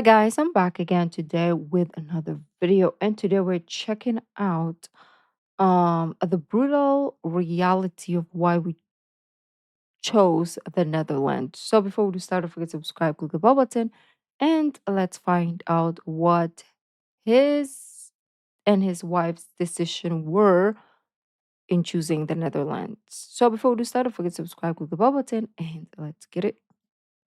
Hi guys, I'm back again today with another video, and today we're checking out the brutal reality of why we chose the Netherlands. So before we start, don't forget to subscribe, click the bell button, and let's find out what his and his wife's decision were in choosing the Netherlands. So before we start, don't forget to subscribe, click the bell button, and let's get it.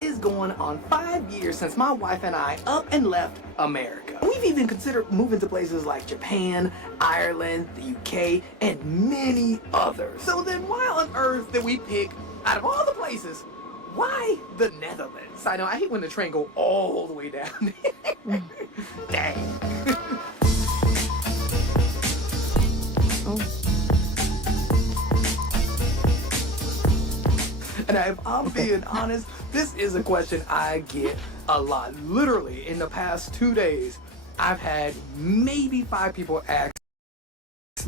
Is going on 5 years since my wife and I up and left America. We've even considered moving to places like Japan, Ireland, the UK, and many others. So then why on earth did we pick, out of all the places, why the Netherlands? I know, I hate when the train go all the way down. Dang. Oh. And if I'm being honest, this is a question I get a lot. Literally, in the past 2 days, I've had maybe 5 people ask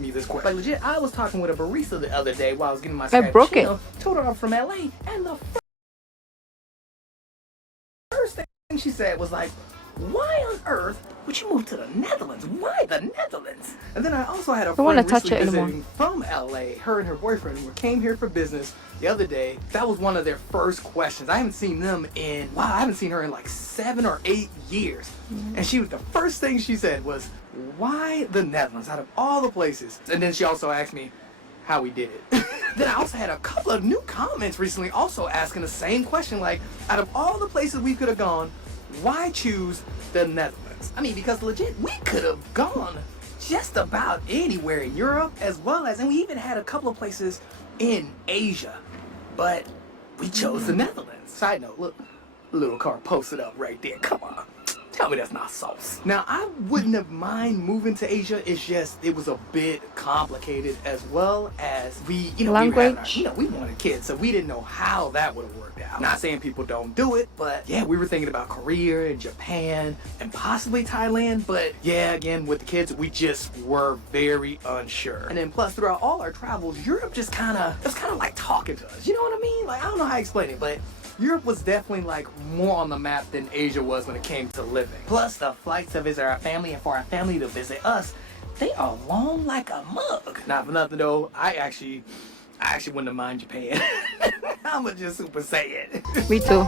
me this question. Like legit, I was talking with a barista the other day while I was getting my broke told her I'm from LA, and the first thing she said was like, why on earth would you move to the Netherlands? Why the Netherlands? And then I also had a Don't wanna friend touch recently it anymore. visiting from LA. Her and her boyfriend came here for business the other day. That was one of their first questions. I haven't seen them in, wow, I haven't seen her in like 7 or 8 years. And the first thing she said was, why the Netherlands out of all the places? And then she also asked me how we did it. Then I also had a couple of new comments recently also asking the same question, like, out of all the places we could have gone, why choose the Netherlands? I mean, because legit, we could have gone just about anywhere in Europe, as well as, and we even had a couple of places in Asia, but we chose the Netherlands. Side note, look, little car posted up right there. Come on. Tell me that's not sauce. Now, I wouldn't have mind moving to Asia. It's just, it was a bit complicated, as well as we Language. we wanted kids, so we didn't know how that would have worked out. Not saying people don't do it, but yeah, we were thinking about Korea and Japan and possibly Thailand, but yeah, again, with the kids, we just were very unsure. And then plus, throughout all our travels, Europe just kind of like talking to us. You know what I mean? Like, I don't know how to explain it, but Europe was definitely like more on the map than Asia was when it came to living. Plus, the flights to visit our family and for our family to visit us, they are long like a mug. Not for nothing though, I actually wouldn't have mind Japan. I'ma just super say it. Me too.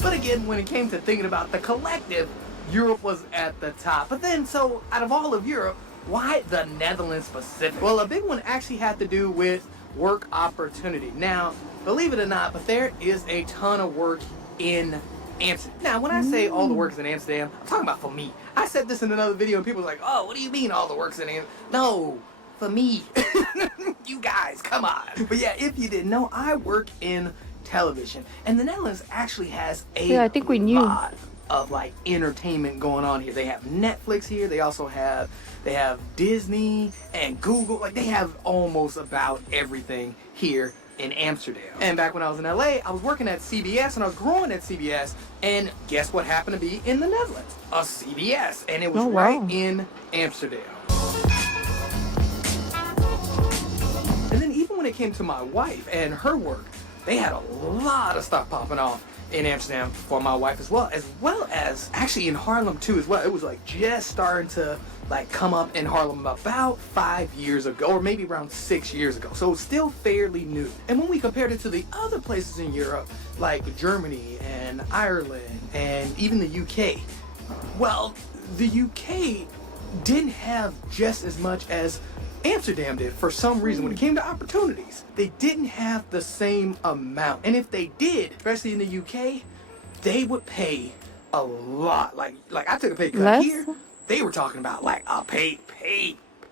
But again, when it came to thinking about the collective, Europe was at the top. But then, so out of all of Europe, why the Netherlands specific? Well, a big one actually had to do with work opportunity. Now, believe it or not, but there is a ton of work in Amsterdam. Now, when I say all the work is in Amsterdam, I'm talking about for me. I said this in another video and people were like, oh, what do you mean all the work's in Amsterdam? No, for me. You guys, come on. But yeah, if you didn't know, I work in television. And the Netherlands actually has Yeah, I think we knew. lot of like entertainment going on here. They have Netflix here. They also have Disney and Google. Like, they have almost about everything here in Amsterdam. And back when I was in LA, I was working at CBS and I was growing at CBS. And guess what happened to be in the Netherlands? A CBS. And it was Oh, wow. right in Amsterdam. And then even when it came to my wife and her work, they had a lot of stuff popping off in Amsterdam for my wife as well as actually in Harlem too as well. It was like just starting to like come up in Harlem about 5 years ago, or maybe around 6 years ago. So it's still fairly new. And when we compared it to the other places in Europe, like Germany and Ireland and even the UK, well, the UK didn't have just as much as Amsterdam did for some reason. When it came to opportunities, they didn't have the same amount. And if they did, especially in the UK, they would pay a lot. Like I took a pay cut Less? here. They were talking about like a pay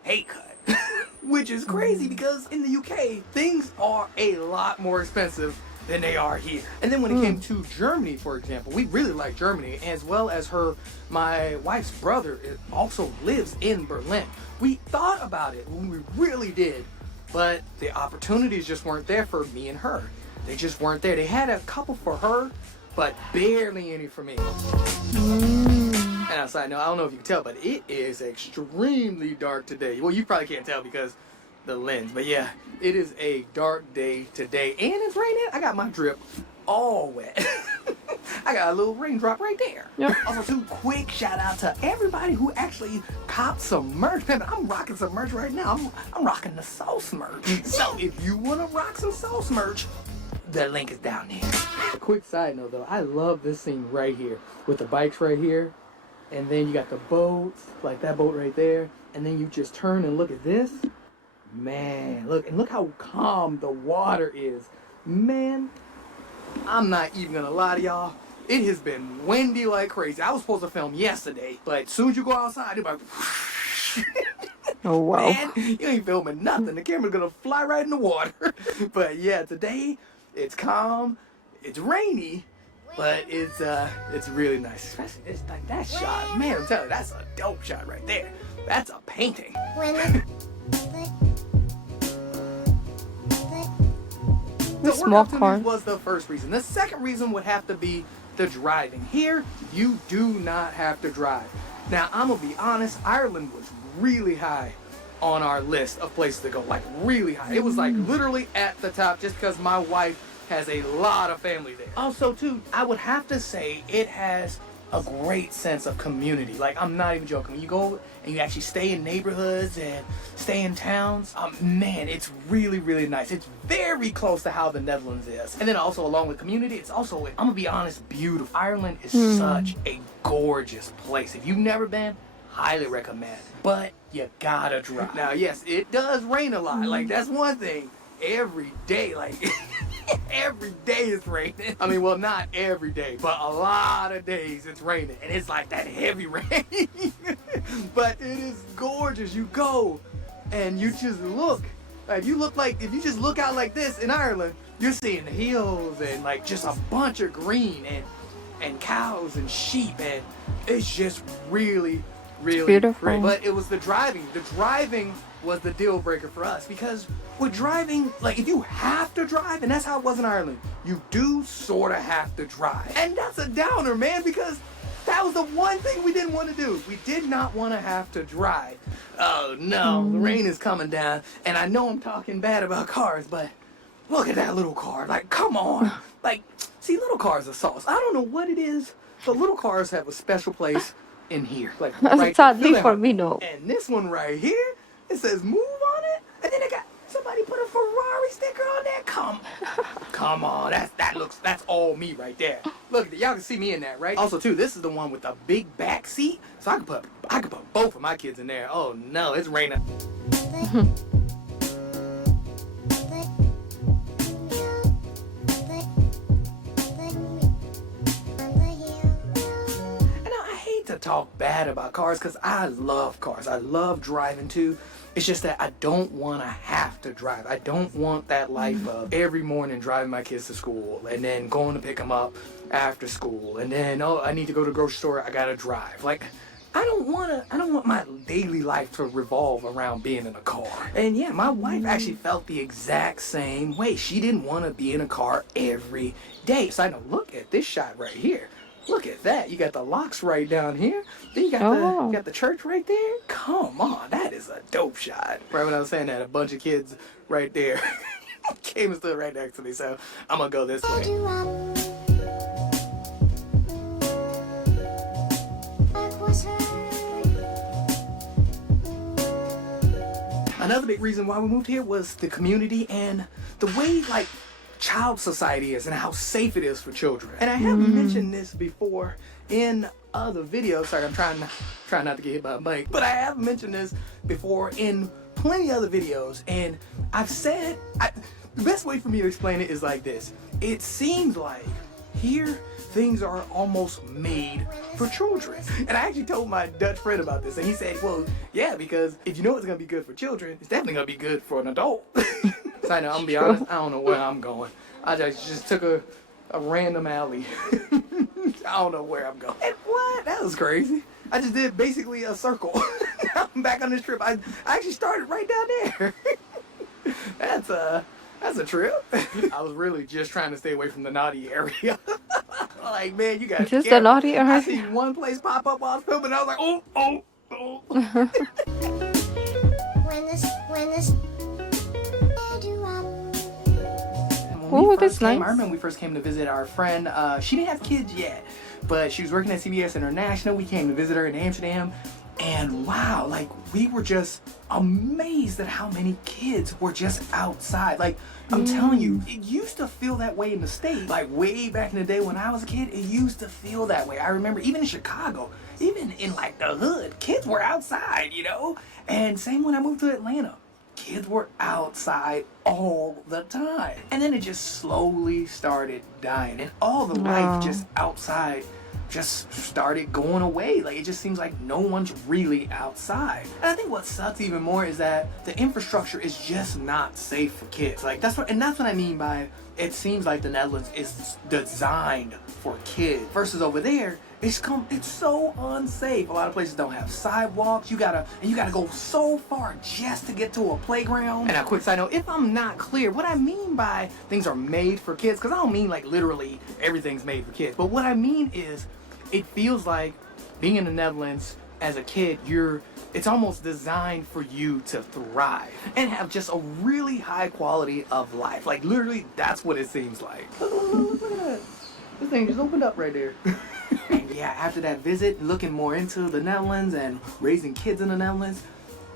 cut. Which is crazy because in the UK, things are a lot more expensive than they are here. And then when it came to Germany, for example, we really like Germany, as well as my wife's brother also lives in Berlin. We thought about it when we really did, but the opportunities just weren't there for me and her. They just weren't there. They had a couple for her, but barely any for me. And outside, no, I don't know if you can tell, but it is extremely dark today. Well, you probably can't tell because the lens. But yeah, it is a dark day today, and it's raining. I got my drip all wet. I got a little raindrop right there. Yep. Also, too, quick shout out to everybody who actually copped some merch. Man, I'm rocking some merch right now. I'm rocking the sauce merch. So if you want to rock some sauce merch, the link is down there. A quick side note though, I love this scene right here with the bikes right here, and then you got the boats, like that boat right there, and then you just turn and look at this. Man, look how calm the water is. Man, I'm not even gonna lie to y'all. It has been windy like crazy. I was supposed to film yesterday, but as soon as you go outside, it's like, Oh, wow. man, you ain't filming nothing. The camera's gonna fly right in the water. But yeah, today it's calm, it's rainy, but it's really nice. Especially it's like that shot. Man, I'm telling you, that's a dope shot right there. That's a painting. The small car was the first reason. The second reason would have to be the driving. Here, you do not have to drive. Now, I'm gonna be honest, Ireland was really high on our list of places to go, like really high. It was like literally at the top just because my wife has a lot of family there. Also, too, I would have to say it has a great sense of community. Like, I'm not even joking. When you go and you actually stay in neighborhoods and stay in towns, man, it's really, really nice. It's very close to how the Netherlands is. And then also along with community, it's also, I'm gonna be honest, beautiful. Ireland is such a gorgeous place. If you've never been, highly recommend. But you gotta drive. Now, yes, it does rain a lot. Like, that's one thing. Every day, like, every day it's raining. I mean, well, not every day, but a lot of days it's raining. And it's like that heavy rain. But it is gorgeous. You go and you just look. Like, you look like, if you just look out like this in Ireland, you're seeing the hills and like just a bunch of green and cows and sheep. And it's just really, really beautiful. pretty. But it was the driving. The driving was the deal breaker for us, because with driving, like, if you have to drive, and that's how it was in Ireland, you do sort of have to drive. And that's a downer, man, because that was the one thing we didn't want to do. We did not want to have to drive. Oh no, the rain is coming down, and I know I'm talking bad about cars, but look at that little car. Like, come on. Like, see, little cars are sauce. I don't know what it is, but little cars have a special place in here. Like, right sadly for me, no. And this one right here, it says move on it, and then they got somebody put a Ferrari sticker on there. Come on, that's all me right there. Look, y'all can see me in that, right? Also, too, this is the one with the big back seat, so I could put both of my kids in there. Oh no, it's raining. To talk bad about cars, because I love cars. I love driving too. It's just that I don't want to have to drive. I don't want that life of every morning driving my kids to school and then going to pick them up after school, and then, oh, I need to go to the grocery store, I gotta drive. Like, I don't want my daily life to revolve around being in a car. And yeah, my wife actually felt the exact same way. She didn't want to be in a car every day. So I know, look at this shot right here. Look at that. You got the locks right down here. Then you got the church right there. Come on, that is a dope shot. Right when I was saying that, a bunch of kids right there came and stood right next to me. So I'm gonna go this way. Another big reason why we moved here was the community and the way, like, child society is and how safe it is for children. And I have mentioned this before in other videos. Sorry, I'm trying not to get hit by a mic, but I have mentioned this before in plenty of other videos, and I've said, the best way for me to explain it is like this. It seems like here things are almost made for children. And I actually told my Dutch friend about this, and he said, well, yeah, because if you know it's gonna be good for children, it's definitely gonna be good for an adult. So I know, I'm gonna be honest, I don't know where I'm going. I just took a random alley. I don't know where I'm going. And what? That was crazy. I just did basically a circle. I'm back on this trip. I actually started right down there. That's a trip. I was really just trying to stay away from the naughty area. Like, man, you got just the naughty area. I seen one place pop up while I was filming, and I was like, oh. when we Oh, first that's came, I nice. remember we first came to visit our friend. She didn't have kids yet, but she was working at CBS International. We came to visit her in Amsterdam, and wow, like we were just amazed at how many kids were just outside. Like I'm telling you, Mm. it used to feel that way in the States. Like way back in the day when I was a kid, it used to feel that way. I remember even in Chicago, even in like the hood, kids were outside, you know? And same when I moved to Atlanta. Kids were outside all the time. And then it just slowly started dying. And all the life Oh, just outside just started going away. Like it just seems like no one's really outside. And I think what sucks even more is that the infrastructure is just not safe for kids. Like that's what I mean by it seems like the Netherlands is designed for kids versus over there it's so unsafe. A lot of places don't have sidewalks. You gotta go so far just to get to a playground. And a quick side note, if I'm not clear, what I mean by things are made for kids, because I don't mean like literally everything's made for kids, but what I mean is it feels like being in the Netherlands as a kid, it's almost designed for you to thrive and have just a really high quality of life. Like literally, that's what it seems like. Look at that. This thing just opened up right there. And yeah, after that visit, looking more into the Netherlands and raising kids in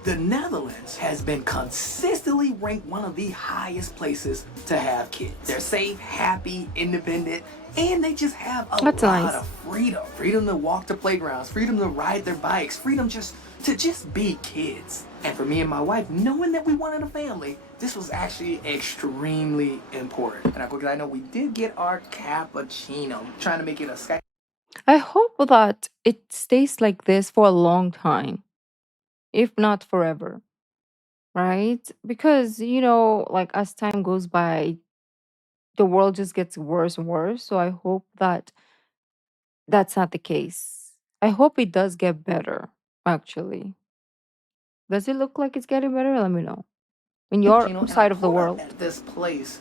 the Netherlands has been consistently ranked one of the highest places to have kids. They're safe, happy, independent, and they just have a that's lot nice. of freedom. Freedom to walk to playgrounds, freedom to ride their bikes, freedom just to just be kids. And for me and my wife, knowing that we wanted a family, this was actually extremely important. And I know we did get our cappuccino, trying to make it a sky. I hope that it stays like this for a long time, if not forever, right? Because, like as time goes by, the world just gets worse and worse. So I hope that that's not the case. I hope it does get better, actually. Does it look like it's getting better? Let me know. In your Cappuccino, and I side of the pulled up world. at this place.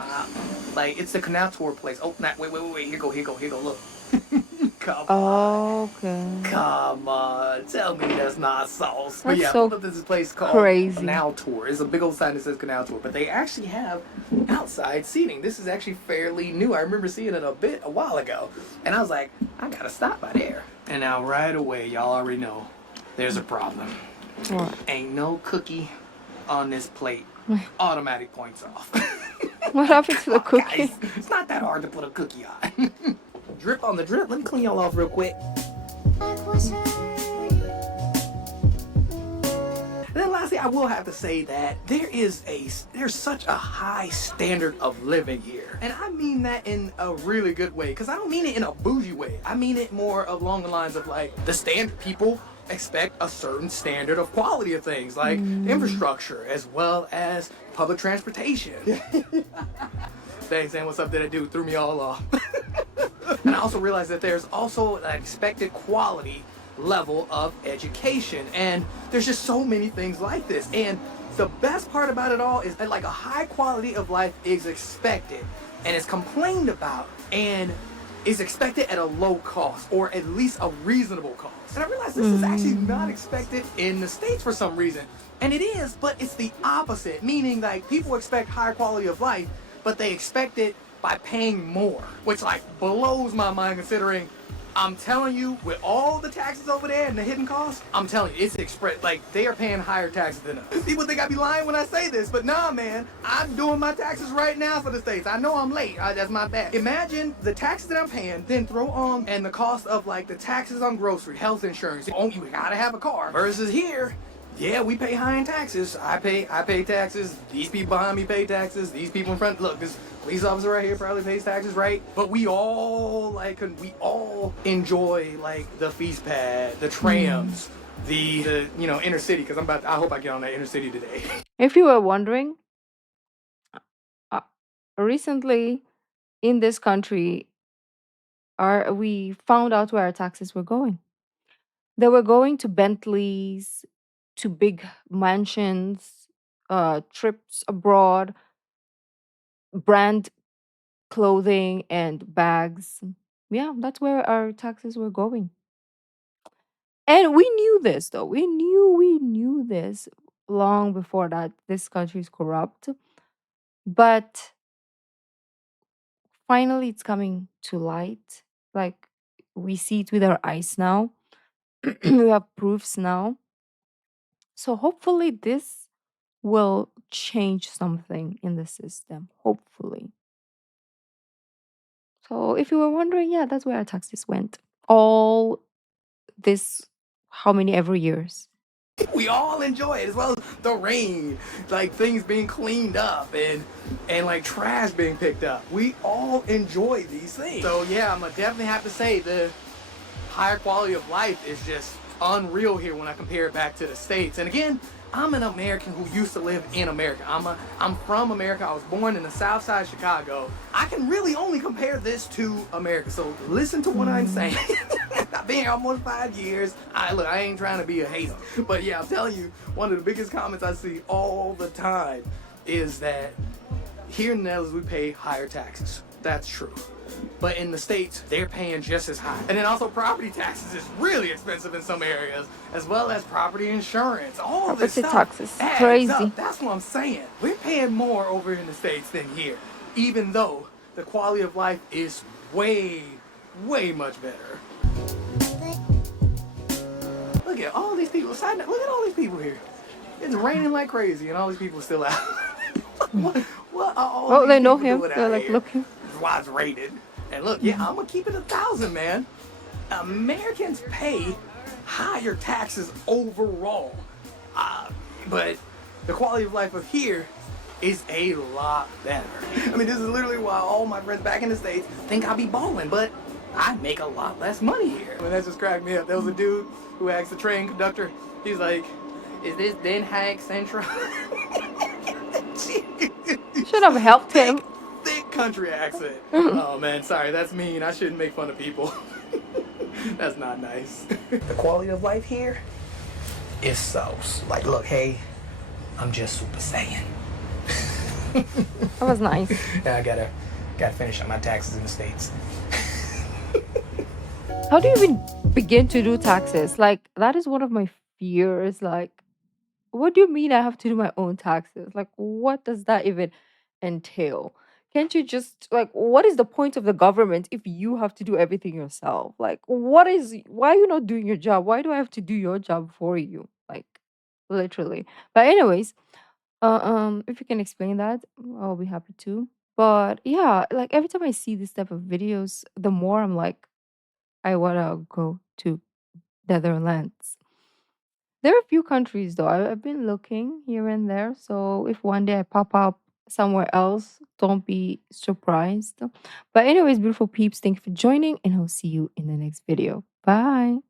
Uh, like it's the canal tour place. Oh, not wait. Here go. Look. Come on. Okay. Come on. Tell me that's not sauce. But That's yeah, I pulled so up this place called crazy. Canal Tour. It's a big old sign that says Canal Tour, but they actually have outside seating. This is actually fairly new. I remember seeing it a while ago, and I was like, I gotta stop by there. And now right away, y'all already know there's a problem. What? Ain't no cookie on this plate. Automatic points off. What happened to Come the on, guys. cookie? It's not that hard to put a cookie on. Drip on the drip. Let me clean y'all off real quick. And then lastly, I will have to say that there's such a high standard of living here. And I mean that in a really good way, because I don't mean it in a bougie way. I mean it more along the lines of like the standard people expect a certain standard of quality of things, like Mm. infrastructure as well as public transportation. Thanks, and what's up that dude threw me all off. And I also realized that there's also an expected quality level of education. And there's just so many things like this. And the best part about it all is that like a high quality of life is expected and is complained about and is expected at a low cost or at least a reasonable cost. And I realized this is actually not Mm. expected in the States for some reason. And it is, but it's the opposite, meaning like people expect high quality of life, but they expect it by paying more, which like blows my mind considering I'm telling you, with all the taxes over there and the hidden costs, I'm telling you, it's express. Like they are paying higher taxes than us. People think I be lying when I say this, but nah, man, I'm doing my taxes right now for the States. I know I'm late. That's my bad. Imagine the taxes that I'm paying, then throw on and the cost of like the taxes on grocery, health insurance. Oh, you gotta have a car. Versus here, yeah, we pay high in taxes. I pay taxes. These people behind me pay taxes. These people in front. Look, this police officer right here probably pays taxes, right? But we all enjoy like the feast pad, the Mm. trams, the inner city. Because I hope I get on that inner city today. If you were wondering, uh, recently in this country, we found out where our taxes were going. They were going to Bentleys, to big mansions, trips abroad, brand clothing and bags. Yeah, that's where our taxes were going. And we knew this though. We knew this long before that this country is corrupt. But finally it's coming to light. Like we see it with our eyes now. We have proofs now. So hopefully this will change something in the system. Hopefully. So if you were wondering, yeah, that's where our taxes went. All this, how many every years? We all enjoy it, as well as the rain, like things being cleaned up and like trash being picked up. We all enjoy these things. So yeah, I'm gonna definitely have to say the higher quality of life is just unreal here when I compare it back to the States. And again, I'm an American who used to live in America. I'm from America. I was born in the South Side of Chicago. I can really only compare this to America. So listen to what I'm saying. I've been here almost 5 years. I ain't trying to be a hater, but yeah, I'm telling you, one of the biggest comments I see all the time is that here in the Netherlands we pay higher taxes. That's true. But in the States, they're paying just as high. And then also property taxes is really expensive in some areas, as well as property insurance. All this Property stuff taxes, adds crazy. up. That's what I'm saying. We're paying more over in the States than here, even though the quality of life is way, way much better. Look at all these people. Look at all these people here. It's raining like crazy, and all these people are still out. what are all Oh, these they know people him. doing They're out like here? looking. That's why it's rated. And look, yeah, I'm gonna keep it 1,000, man. Americans pay higher taxes overall, but the quality of life of here is a lot better. I mean, this is literally why all my friends back in the States think I be balling, but I make a lot less money here. I mean, that just cracked me up. There was a dude who asked the train conductor, he's like, "Is this Den Haag Central?" Should have helped thick, him. thick country accent. Oh man, sorry, that's mean. I shouldn't make fun of people. That's not nice. The quality of life here is so like, look, hey, I'm just Super Saiyan. That was nice. Yeah, I gotta finish up my taxes in the States. How do you even begin to do taxes? Like that is one of my fears. Like, what do you mean I have to do my own taxes? Like, what does that even entail? Can't you just like what is the point of the government if you have to do everything yourself? Like, why are you not doing your job? Why do I have to do your job for you? Like, literally. But anyways, if you can explain that, I'll be happy to. But yeah, like every time I see this type of videos, the more I'm like, I wanna go to Netherlands. There are a few countries though. I've been looking here and there. So if one day I pop up somewhere else, don't be surprised. But anyways, beautiful peeps, thank you for joining, and I'll see you in the next video. Bye.